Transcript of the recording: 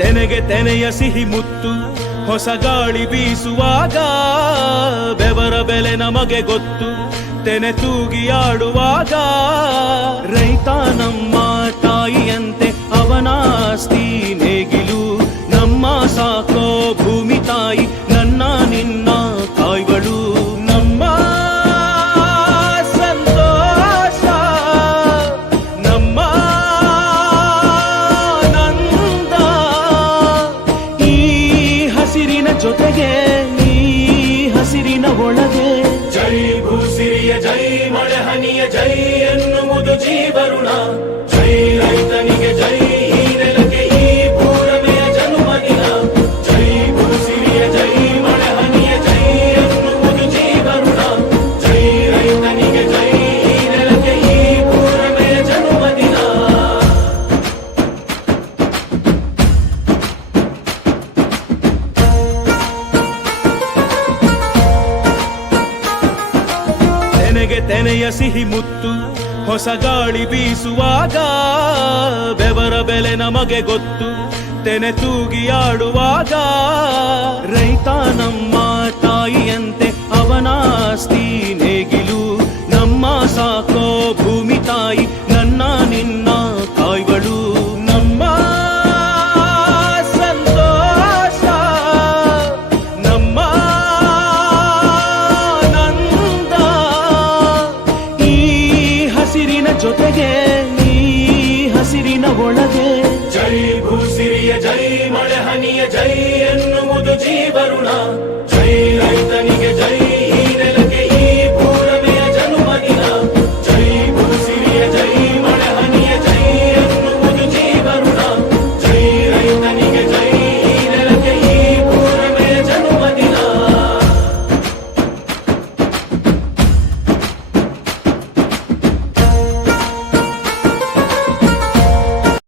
ತೆನೆಗೆ ತೆನೆಯ ಸಿಹಿ ಮುತ್ತು ಹೊಸ ಗಾಳಿ ಬೀಸುವಾಗ ಬೆವರ ಬೆಲೆ ನಮಗೆ ಗೊತ್ತು ತೆನೆ ತೂಗಿ ಆಡುವಾಗ ರೈತ ನಮ್ಮ ತಾಯಿಯಂತೆ ಅವನಾಸ್ತಿ ನೇಗಿಲು ನಮ್ಮ ಸಾಕೋ ಭೂಮಿ ತಾಯಿ ನನ್ನ ನಿನ್ನ ಕಾಯ್ಗಳು ನಮ್ಮ ಸಂತೋಷ ನಮ್ಮ ನಂದ ಈ ಹಸಿರಿನ ಜೊತೆಗೆ ಈ ಹಸಿರಿನ ಒಳಗೆ ಜೈ ಭೂಸಿರಿಯ ಜೈ ಮಳೆ ಹನಿಯ ಜೈ ಎನ್ನುವುದು ಜೀವರುಣ ಜೈ ರೈತನಿಗೆ ಜೈ ಈ ನೆಲಕ್ಕೆ ಈ ಭೂರಮೆಯ ಜನ್ಮದಿನ ಜೈ ಭೂಸಿರಿಯ ಜೈ ಮಳೆ ಹನಿಯ ಜೈ ಎನ್ನುವುದು ಜೀವರುಣ ಜೈ ರೈತನಿಗೆ ಜೈ ಈ ನೆಲಕ್ಕೆ ಈ ಭೂರಮೆಯ ಜನ್ಮದಿನ ತೆನೆಗೆ ತೆನೆಯ ಸಿಹಿ ಮುತ್ತು ಹೊಸ ಗಾಳಿ ಬೀಸುವಾಗ ಬೆವರ ಬೆಲೆ ನಮಗೆ ಗೊತ್ತು ತೆನೆ ತೂಗಿ ಆಡುವಾಗ ರೈತ ನಮ್ಮ ತಾಯಿಯಂತೆ ಅವನಾಸ್ತಿ ನೇಗಿಲು ನಮ್ಮ ಸಾಕೋ ಭೂಮಿ ತಾಯಿ ನನ್ನ ನಿನ್ನ ಕಾಯ್ಗಳು ನಮ್ಮ ಸಂತೋಷ ನಮ್ಮ ನಂದ ಈ ಹಸಿರಿನ ಜೊತೆಗೆ ಈ ಹಸಿರಿನ ಒಳಗೆ ಜೈ ಭೂಸಿರಿಯ ಜೈ ಮಳೆ ಹನಿಯ ಜೈ ಎನ್ನುವುದು ಜೀವರುಣ ಜೈ ರೈತನಿಗೆ ಜೈ